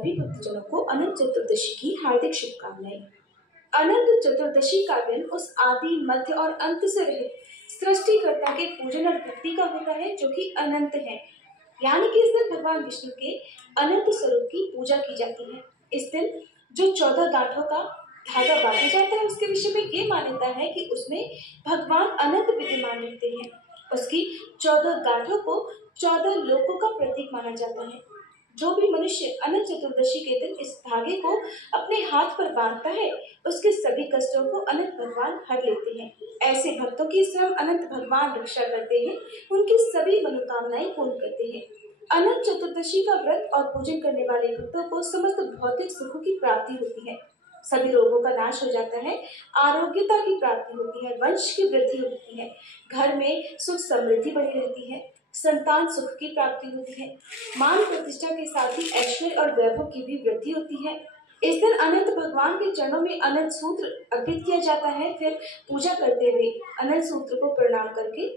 सभी भक्तजनों को अनंत चतुर्दशी की हार्दिक शुभकामनाएं। अनंत चतुर्दशी का दिन उस आदि मध्य और अंत से रहित सृष्टिकर्ता के पूजन और भक्ति का होता है जो कि अनंत है। यानी कि इस दिन भगवान विष्णु के अनंत स्वरूप की पूजा की जाती है। इस दिन जो 14 गांठों का धागा बांधा जाता है उसके विषय में ये मान्यता है कि उसमें भगवान अनंत विद्यमान रहते हैं। उसकी 14 गांठों को 14 लोकों का प्रतीक माना जाता है। जो भी मनुष्य अनंत चतुर्दशी के दिन इस धागे को अपने हाथ पर बांधता है उसके सभी कष्टों को अनंत भगवान हर लेते हैं। ऐसे भक्तों की स्वयं अनंत भगवान रक्षा करते हैं, उनकी सभी मनोकामनाएं पूर्ण करते हैं। अनंत चतुर्दशी का व्रत और पूजन करने वाले भक्तों को समस्त भौतिक सुखों की प्राप्ति होती है, सभी रोगों का नाश हो जाता है, आरोग्यता की प्राप्ति होती है, वंश की वृद्धि होती है, घर में सुख समृद्धि बनी रहती है, संतान सुख की प्राप्ति होती है, मान प्रतिष्ठा के साथ ही ऐश्वर्य और वैभव की भी वृद्धि होती है। इस दिन अनंत भगवान के चरणों में अनंत सूत्र अर्पित किया जाता है। फिर पूजा करते हुए अनंत सूत्र को प्रणाम करके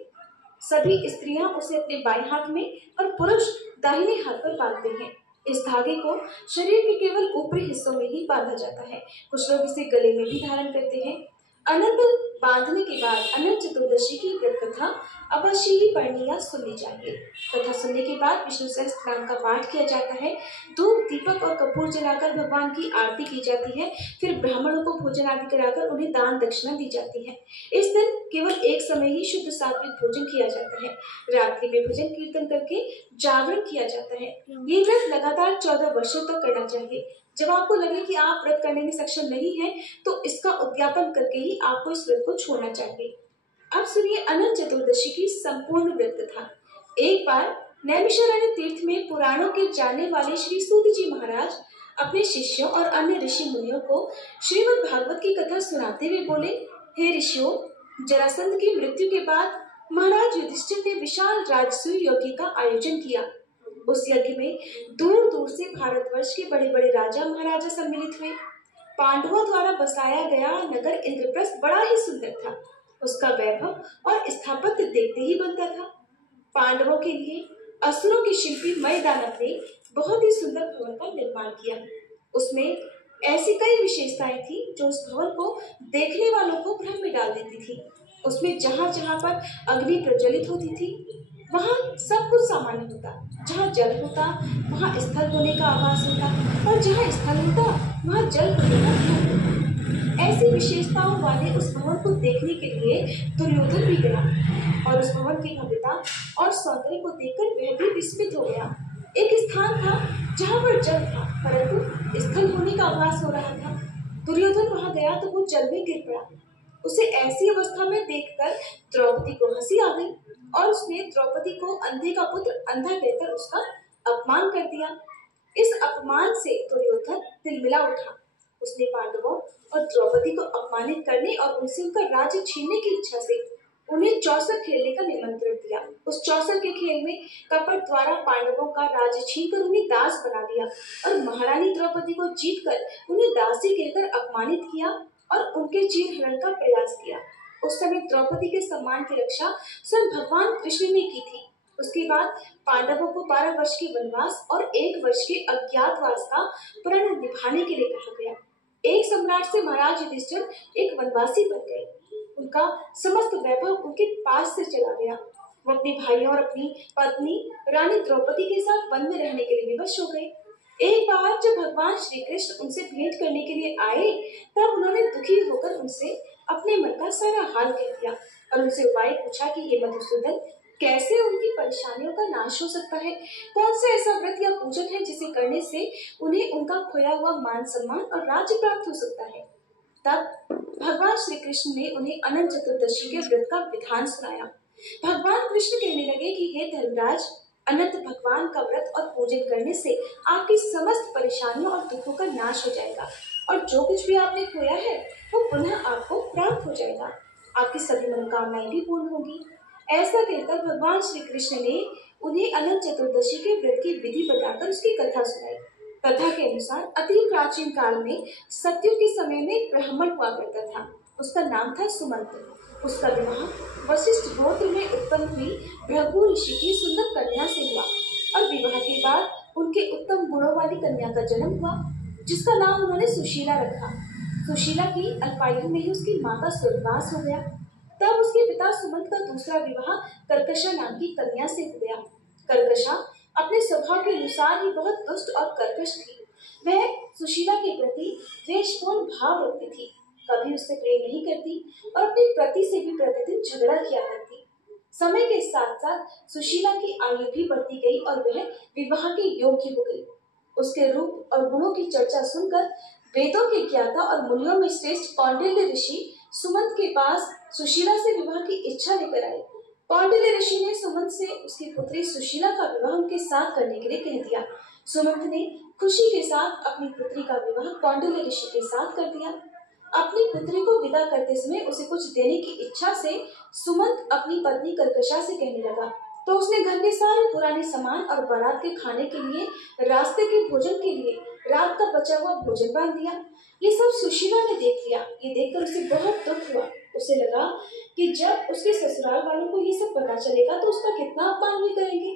सभी स्त्रियां उसे अपने बाएं हाथ में और पुरुष दाहिने हाथ पर बांधते हैं। इस धागे को शरीर के केवल ऊपरी हिस्सों में ही बांधा जाता है, कुछ लोग इसे गले में भी धारण करते हैं। अनंत बांधने के बाद अनंत चतुर्दशी की व्रत कथा अवश्य ही पढ़नी या सुननी चाहिए। कथा सुनने के बाद विष्णु सहस्त्र नाम का पाठ किया जाता है, धूप दीपक और कपूर जलाकर भगवान की आरती की जाती है। फिर ब्राह्मणों को भोजन आदि कराकर उन्हें दान दक्षिणा दी जाती है। इस दिन केवल एक समय ही शुद्ध सात्विक भोजन किया जाता है। रात्रि में भजन कीर्तन करके जागरण किया जाता है। ये व्रत लगातार 14 वर्षों तक करना चाहिए। जब आपको लगे कि आप व्रत करने में सक्षम नहीं हैं, तो इसका उद्यापन करके ही आपको इस व्रत को छोड़ना चाहिए। अब सुनिए अनंत चतुर्दशी की संपूर्ण व्रत कथा। एक बार नैमिषारण्य तीर्थ में पुराणों के जानने वाले श्री सूत जी महाराज अपने शिष्यों और अन्य ऋषि मुनियों को श्रीमद् भागवत की कथा सुनाते हुए बोले, हे ऋषियों, जरासंध की मृत्यु के बाद महाराज युधिष्ठिर ने विशाल राजसूय यज्ञ का आयोजन किया। उस यज्ञ में दूर दूर से भारतवर्ष के बड़े बड़े राजा महाराजा सम्मिलित हुए। पांडवों द्वारा बसाया गया नगर इंद्रप्रस्थ बड़ा ही सुंदर था। उसका वैभव और स्थापत्य देखते ही बनता था। पांडवों के लिए असुरों के शिल्पी मयदानव ने बहुत ही सुंदर भवन का निर्माण किया। उसमें ऐसी कई विशेषताएं थी जो उस भवन को देखने वालों को भ्रम में डाल देती थी। उसमें जहां जहां पर अग्नि प्रज्वलित होती थी वहां सब कुछ सामान्य होता, जहां जल होता वहां स्थल होने का आभास होता, और जहां स्थल होता वहां जल होने का भ्रम होता। ऐसी विशेषताओं वाले उस भवन को देखने के लिए दुर्योधन भी गया और उस भवन की भव्यता और सौंदर्य को देखकर वह भी विस्मित हो गया। एक स्थान था जहां पर जल था परंतु स्थल होने का आभास हो रहा था। दुर्योधन वहां गया तो वो जल में गिर पड़ा। उसे ऐसी अवस्था में देखकर द्रौपदी को हंसी आ गई और उसने द्रौपदी को अंधे का पुत्र अंधा कहकर उसका अपमान कर दिया। इस अपमान से दुर्योधन तिलमिला उठा। उसने पांडवों और द्रौपदी को अपमानित करने और उनसे उनका राज्य छीनने की इच्छा से उन्हें चौसर खेलने का निमंत्रण दिया। उस चौसर के खेल में कपट द्वारा पांडवों का राज्य छीनकर उन्हें दास बना दिया और महारानी द्रौपदी को जीतकर उन्हें दासी कहकर अपमानित किया और उनके चीर हरण का प्रयास किया। उस समय द्रौपदी के सम्मान की रक्षा स्वयं भगवान कृष्ण ने की थी। उसके बाद पांडवों को 12 वर्ष के वनवास और 1 वर्ष के अज्ञातवास का प्रण निभाने के लिए कहा गया। एक सम्राट से महाराज युधिष्ठिर एक वनवासी बन गए। उनका समस्त वैभव उनके पास से चला गया। वो अपने भाइयों और अपनी पत्नी रानी द्रौपदी के साथ वन में रहने के लिए विवश हो गए। एक बार जब भगवान श्री कृष्ण उनसे भेंट करने के लिए आए तब उन्होंने दुखी होकर उनसे अपने मन का सारा हाल कह दिया और उनसे उपाय पूछा कि हे मधुसूदन, कैसे उनकी परेशानियों का नाश हो सकता है? कौन सा ऐसा व्रत या पूजन है जिसे करने से उन्हें उनका खोया हुआ मान सम्मान और राज्य प्राप्त हो सकता है? तब भगवान श्री कृष्ण ने उन्हें अनंत चतुर्दशी के व्रत का विधान सुनाया। भगवान कृष्ण कहने लगे कि हे धर्मराज, अनंत भगवान का व्रत और पूजन करने से आपकी समस्त परेशानियों और दुखों का नाश हो जाएगा और जो कुछ भी आपने खोया है वो पुनः आपको प्राप्त हो जाएगा। आपकी सभी मनोकामनाएं भी पूर्ण होगी। ऐसा कहकर भगवान श्री कृष्ण ने उन्हें अनंत चतुर्दशी के व्रत की विधि बताकर उसकी कथा सुनाई। कथा के अनुसार अति प्राचीन काल में सत्युग के समय में एक ब्राह्मण हुआ करता था। उसका नाम था सुमंत। उसका विवाह वशिष्ठ गोत्र में उत्पन्न हुई भृगु ऋषि की सुंदर कन्या से हुआ और विवाह के बाद उनके उत्तम गुणों वाली कन्या का जन्म हुआ, जिसका नाम उन्होंने सुशीला रखा। सुशीला की अल्पायु में ही उसकी माँ का स्वर्गवास हो गया। तब उसके पिता सुमंत का दूसरा विवाह कर्कशा नाम की कन्या से हो गया। कर्कशा अपने स्वभाव के अनुसार ही बहुत दुष्ट और कर्कश थी। वह सुशीला के प्रति द्वेषपूर्ण भाव रखती थी, कभी उससे प्रेम नहीं करती और अपने पति से भी प्रतिदिन झगड़ा किया करती। समय के साथ साथ सुशीला की आयु भी बढ़ती गई और वह विवाह के योग्य हो गई। उसके रूप और गुणों की चर्चा सुनकर वेदों के ज्ञाता और मुनियों में श्रेष्ठ कौंडिल्य ऋषि सुमंत के पास सुशीला से विवाह की इच्छा लेकर आए। कौंडिल्य ऋषि ने सुमंत से उसकी पुत्री सुशीला का विवाह उनके साथ करने के लिए कह दिया। सुमंत ने खुशी के साथ अपनी पुत्री का विवाह कौंडिल्य ऋषि के साथ कर दिया। अपनी पुत्री को विदा करते समय उसे कुछ देने की इच्छा से सुमंत अपनी पत्नी कर्कशा से कहने लगा, तो उसने घर के सारे पुराने सामान और बारात के खाने के लिए, रास्ते के भोजन के लिए रात का बचा हुआ भोजन बांध दिया। ये सब सुशीला ने देख लिया। ये देखकर उसे बहुत दुख हुआ। उसे लगा कि जब उसके ससुराल वालों को ये सब पता चलेगा तो उसका कितना अपमान भी करेंगे,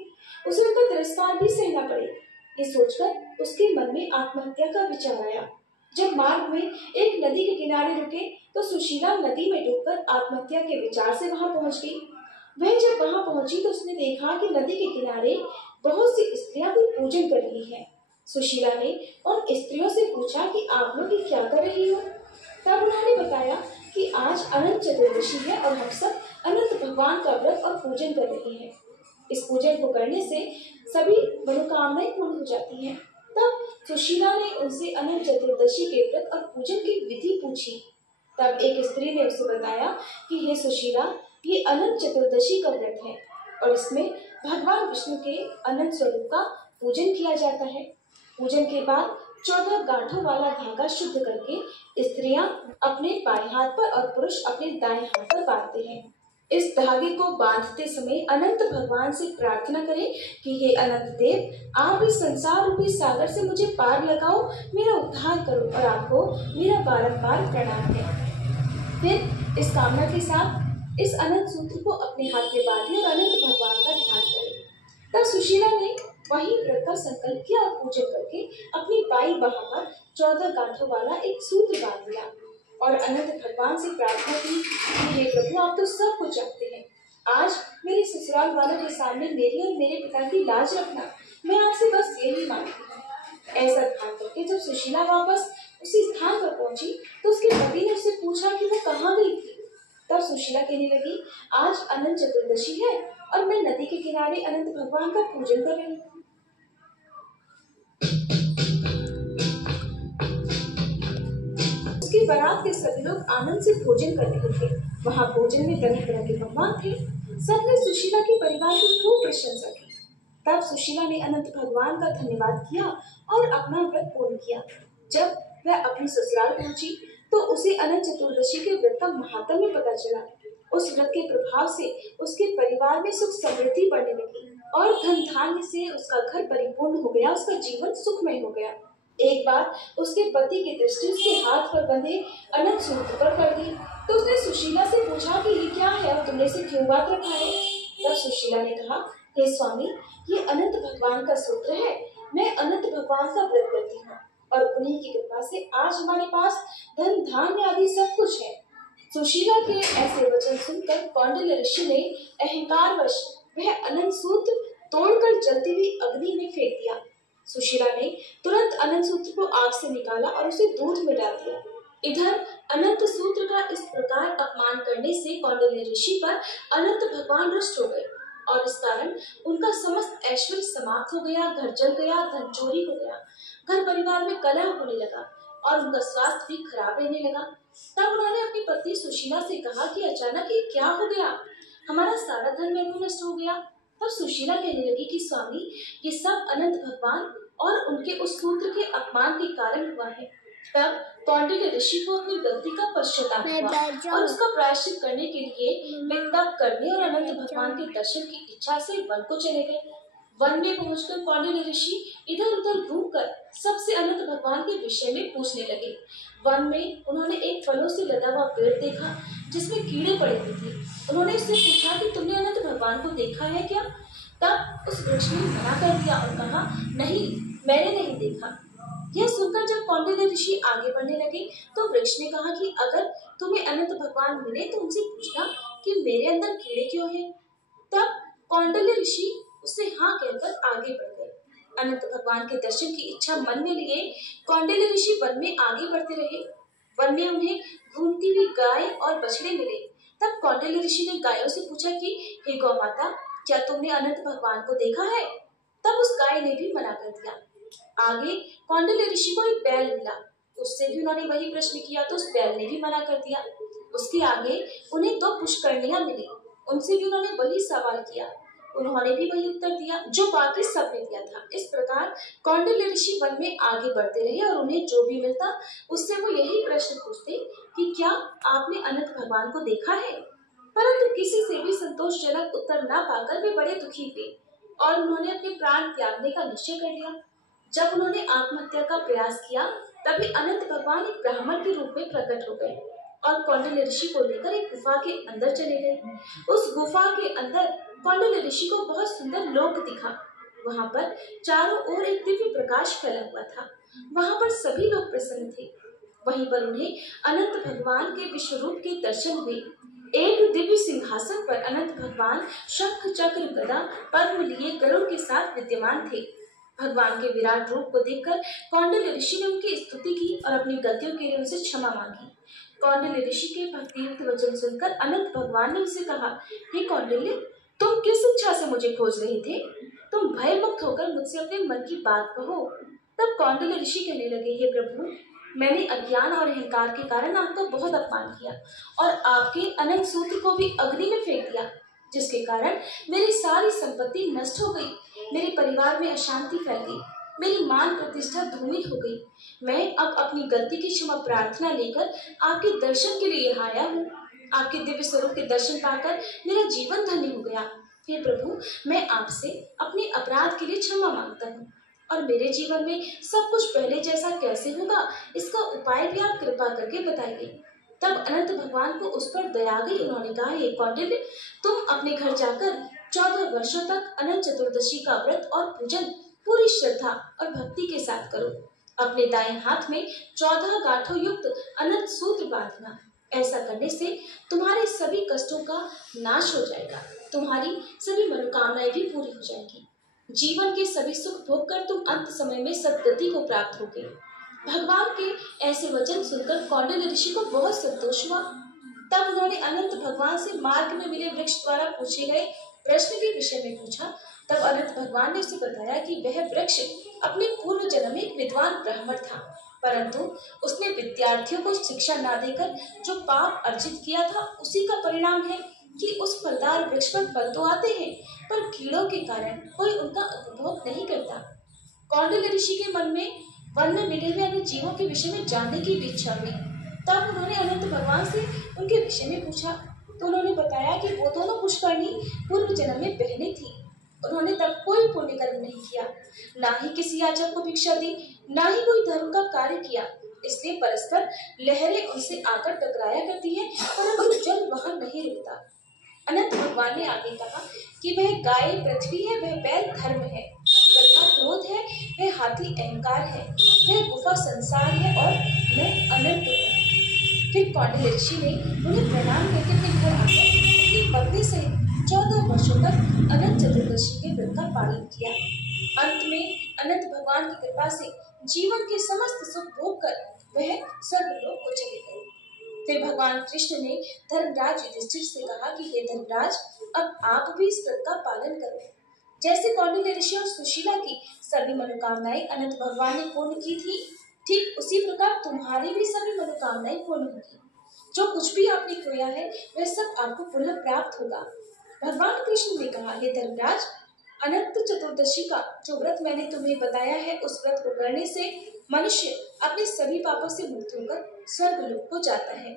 उसे उनका तिरस्कार भी सहना पड़ेगा। ये सोचकर उसके मन में आत्महत्या का विचार आया। जब मार्ग में एक नदी के किनारे रुके तो सुशीला नदी में डूबकर आत्महत्या के विचार से वहां पहुंच गई। वह जब वहां पहुंची तो उसने देखा कि नदी के किनारे बहुत सी स्त्रियां कोई पूजन कर रही हैं। सुशीला ने उन स्त्रियों से पूछा कि आप लोग ये क्या कर रही हो। तब उन्होंने बताया कि आज अनंत चतुर्दशी है और हम सब अनंत भगवान का व्रत और पूजन कर रहे हैं। इस पूजन को करने से सभी मनोकामनाएं पूर्ण हो जाती हैं। तब सुशीला ने उनसे अनंत चतुर्दशी के व्रत और पूजन की विधि पूछी। तब एक स्त्री ने उसे बताया कि हे सुशीला, ये अनंत चतुर्दशी का व्रत है और इसमें भगवान विष्णु के अनंत स्वरूप का पूजन किया जाता है। पूजन के बाद 14 गांठों वाला धागा शुद्ध करके स्त्रियां अपने बाएं हाथ पर और पुरुष अपने दाएं हाथ पर बांधते हैं। इस धागे को बांधते समय अनंत भगवान से प्रार्थना करें कि हे अनंत देव, आप इस संसार रूपी सागर से मुझे पार लगाओ, मेरा उद्धार करो और आपको मेरा बारंबार प्रणाम है। फिर इस कामना के साथ इस अनंत सूत्र को अपने हाथ में बांधे और अनंत भगवान का ध्यान करें। तब सुशीला ने वही व्रत का संकल्प किया और पूजन करके अपनी बाईं बाह पर 14 गांठों वाला एक सूत्र बांध दिया और अनंत भगवान से प्रार्थना की कि हे प्रभु, आप तो सब कुछ जानते हैं। आज मेरे ससुराल वालों के सामने मेरी और मेरे पिता की लाज रखना, मैं आपसे बस यही मांगती हूँ। ऐसा ध्यान करके जब सुशीला वापस उसी स्थान पर पहुंची तो उसके पति ने उससे पूछा कि वो कहाँ गई थी। तब सुशीला कहने लगी, आज अनंत चतुर्दशी है और मैं नदी के किनारे अनंत भगवान का पूजन कर रही हूँ। उसकी बारात के सभी लोग आनंद से भोजन कर रहे थे। वहाँ भोजन में तरह तरह के पकवान थे। सबने सुशीला के परिवार की खूब प्रशंसा की। तब सुशीला ने अनंत भगवान का धन्यवाद किया और अपना व्रत पूर्ण किया। जब वह अपनी ससुराल पहुंची तो उसे अनंत चतुर्दशी के व्रत का महात्म्य पता चला। उस व्रत के प्रभाव से उसके परिवार में सुख समृद्धि बढ़ने लगी और धन धान्य से उसका घर परिपूर्ण हो गया, उसका जीवन सुखमय हो गया। एक बार उसके पति की दृष्टि उसके हाथ पर बंधे अनंत सूत्र पर पड़ गई तो उसने सुशीला से पूछा कि ये क्या है और तुमने इसे क्यों बांध रखा है। तब सुशीला ने कहा, हे स्वामी, ये अनंत भगवान का सूत्र है। मैं अनंत भगवान का व्रत करती हूँ और उन्हीं की कृपा से आज हमारे पास धन धान्य आदि सब कुछ है। सुशीला के ऐसे वचन सुनकर कौंडिल्य ऋषि ने अहंकारवश वह अनंत सूत्र तोड़कर जलती हुई अग्नि में फेंक दिया। सुशीला ने तुरंत अनंत सूत्र को आग से निकाला और उसे दूध में डाल दिया। इधर अनंत सूत्र का इस प्रकार अपमान करने से कौंडिल्य ऋषि पर अनंत भगवान रुष्ट हो गए और इस कारण उनका समस्त ऐश्वर्य समाप्त हो गया, घर जल गया, धन चोरी हो गया, घर परिवार में कलह होने लगा और उनका स्वास्थ्य भी खराब रहने लगा। तब उन्होंने अपनी पत्नी सुशीला से कहा कि अचानक ये क्या हो गया, हमारा सारा धन वैभव नष्ट हो गया। तब सुशीला कहने लगी कि स्वामी, ये सब अनंत भगवान और उनके उस सूत्र के अपमान के कारण हुआ है। तब कौंडिल्य ऋषि को अपनी गलती का पश्चाताप हुआ और उसका प्रायश्चित करने के लिए वे तप करने और अनंत भगवान के दर्शन की इच्छा से वन को चले गए। वन में पहुंचकर कौंडिल्य ऋषि इधर उधर घूमकर सबसे अनंत भगवान के विषय में पूछने लगे। वन में उन्होंने एक फलों से लदा हुआ पेड़ देखा जिसमें कीड़े पड़े हुए थे। उन्होंने उससे पूछा कि तुमने अनंत भगवान को देखा है क्या। तब उस वृक्ष ने मना कर दिया और कहा, नहीं, मैंने नहीं देखा। यह सुनकर जब कौंडिन्य ऋषि आगे बढ़ने लगे तो वृक्ष ने कहा कि अगर तुम्हें अनंत भगवान मिले तो उनसे पूछना कि मेरे अंदर कीड़े क्यों हैं। तब कौंडिन्य ऋषि उससे हाँ कहकर आगे बढ़ गए। अनंत भगवान के दर्शन की इच्छा मन में लिए कौंडिन्य ऋषि वन में आगे बढ़ते रहे। वन में उन्हें घूमती हुई गाय और बछड़े मिले। तब कौंडिन्य ऋषि ने गायों से पूछा कि हे गौ माता, क्या तुमने अनंत भगवान को देखा है? तब उस गाय ने भी मना कर दिया। आगे कौंडिन्य ऋषि को एक बैल मिला। उससे भी उन्होंने वही प्रश्न किया तो उस बैल ने भी मना कर दिया। उसके आगे उन्हें दो पुष्करनियां मिली। उनसे भी उन्होंने वही सवाल किया। उन्होंने भी वही उत्तर दिया जो बाकी सब ने दिया था। इस प्रकार कौंडिन्य ऋषि वन में आगे बढ़ते रहे और उन्हें जो भी मिलता उससे वो यही प्रश्न पूछते कि क्या आपने अनंत भगवान को देखा है? परंतु किसी से भी संतोषजनक उत्तर न पाकर वे बड़े दुखी हुए और उन्होंने अपने प्राण त्यागने का निश्चय कर लिया। जब उन्होंने आत्महत्या का प्रयास किया तभी अनंत भगवान एक ब्राह्मण के रूप में प्रकट हो गए और कौंडिन्य ऋषि को लेकर एक गुफा के अंदर चले गए। उस गुफा के अंदर कौंडिन्य ऋषि को बहुत सुंदर लोक दिखा। वहां पर चारों ओर एक दिव्य प्रकाश फैला हुआ था। वहां पर सभी लोग प्रसन्न थे। वहीं पर उन्हें अनंत भगवान के विश्वरूप के दर्शन हुए। एक दिव्य सिंहासन पर अनंत भगवान शंख चक्र गदा पद्म लिए गरुड़ के साथ विद्यमान थे। भगवान के विराट रूप को देखकर कौंडिन्य ऋषि ने उनकी स्तुति की और अपनी गलतियों के लिए उनसे क्षमा मांगी। कौंडिन्य ऋषि के भक्तियुक्त वचन सुनकर अनंत भगवान ने उनसे कहा, हे कौंडिन्य, तुम किस इच्छा से मुझे खोज रहे थे? तुम भय मुक्त होकर मुझसे अपने मन की बात कहो। तब कौंडिन्य ऋषि कहने लगे, हे प्रभु, मैंने अज्ञान और अहंकार के कारण आपका बहुत अपमान किया और आपके अनंत सूत्र को भी अग्नि में फेंक दिया, जिसके कारण मेरी सारी संपत्ति नष्ट हो गई। मेरे परिवार में अशांति फैल गई। मेरी मान प्रतिष्ठा धूमिल हो गई। मैं अब अपनी गलती की क्षमा प्रार्थना लेकर आपके दर्शन के लिए यहाँ आया हूँ। आपके दिव्य स्वरूप के दर्शन पाकर मेरा जीवन धन्य हो गया। हे प्रभु, मैं आपसे अपने अपराध के लिए क्षमा मांगता हूँ और मेरे जीवन में सब कुछ पहले जैसा कैसे होगा, इसका उपाय भी आप कृपा करके बताइए। तब अनंत भगवान को उस पर दया आ गई। उन्होंने कहा, हे कौंडिन्य, तुम अपने घर जाकर 14 वर्षों तक अनंत चतुर्दशी का व्रत और पूजन पूरी श्रद्धा और भक्ति के साथ करो। अपने दाएं हाथ में 14 गांठों युक्त अनंत सूत्र बांधना। ऐसा करने से तुम्हारे सभी कष्टों का नाश हो जाएगा। तुम्हारी सभी मनोकामनाएं भी पूरी हो जाएंगी। जीवन के सभी सुख भोग कर तुम अंत समय में सद्गति को प्राप्त होगे। भगवान के ऐसे वचन सुनकर कौंडिन्य ऋषि को बहुत संतोष हुआ। तब उन्होंने अनंत भगवान से मार्ग में मिले वृक्ष द्वारा पूछे गए प्रश्न के विषय में पूछा। तब अनंत भगवान ने उसे बताया कि वह वृक्ष अपने पूर्व जन्म में एक विद्वान ब्राह्मण था, परंतु उसने विद्यार्थियों को शिक्षा न देकर जो पाप अर्जित किया था, उसी का परिणाम है कि उस फलदार वृक्ष पर फल तो आते हैं, पर कीड़ों के कारण कोई उनका उपभोग नहीं करता। कौंडिन्य ऋषि के मन में वन में मिले हुए अन्य जीवों के विषय में जानने की भी इच्छा हुई। तब उन्होंने अनंत भगवान से उनके विषय में पूछा तो उन्होंने बताया कि वो दोनों पुष्करणी पूर्व जन्म में बहनें थी। उन्होंने तब कोई पुण्य कर्म नहीं किया, ना ही किसी याचक को भिक्षा दी, ना ही कोई धर्म का कार्य किया। इसलिए परस्पर लहरें उनसे आकर टकराया करती हैं, परंतु जल वहां नहीं रुकता। अनंत भगवान ने आगे कहा कि वह गाय पृथ्वी है, वह बैल धर्म है, तथा क्रोध है, वह हाथी अहंकार है, वह गुफा संसार है और मैं अनंत हूँ। फिर कौंडिन्य ऋषि ने उन्हें प्रणाम करके अपने घर आकर अपनी पत्नी सहित 14 वर्षों तक अनंत चतुर्दशी के व्रत का पालन किया। अंत में अनंत भगवान की कृपा से जीवन के समस्त सुख भोग कर वह स्वर्गलोक को चले गए। फिर भगवान कृष्ण ने धर्मराज युधिष्ठिर से कहा कि हे धर्मराज, अब आप भी इस व्रत का पालन करो। जैसे कौंडिन्य ऋषि और सुशीला की सभी मनोकामनाएं अनंत भगवान ने पूर्ण की थी, ठीक उसी प्रकार तुम्हारी भी सभी मनोकामनाएं पूर्ण होगी। जो कुछ भी आपने खोया है वह सब आपको पुनः प्राप्त होगा। भगवान कृष्ण ने कहा, हे धर्मराज, अनंत चतुर्दशी का जो व्रत मैंने तुम्हें बताया है, उस व्रत को करने से मनुष्य अपने सभी पापों से मुक्त होकर स्वर्गलोक को जाता है।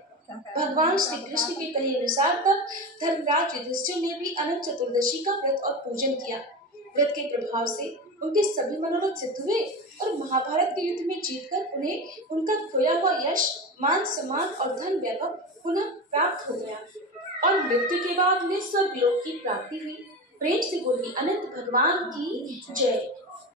भगवान श्री कृष्ण के कहे अनुसार तब धर्मराज युधिष्ठिर ने भी अनंत चतुर्दशी का व्रत और पूजन किया। व्रत के प्रभाव से उनके सभी मनोरथ सिद्ध हुए और महाभारत के युद्ध में जीतकर उन्हें उनका खोया हुआ यश, मान सम्मान और धन वैभव पुनः प्राप्त हो गया और मृत्यु के बाद उन्हें स्वर्गलोक की प्राप्ति हुई। प्रेम से बोली अनंत भगवान की जय।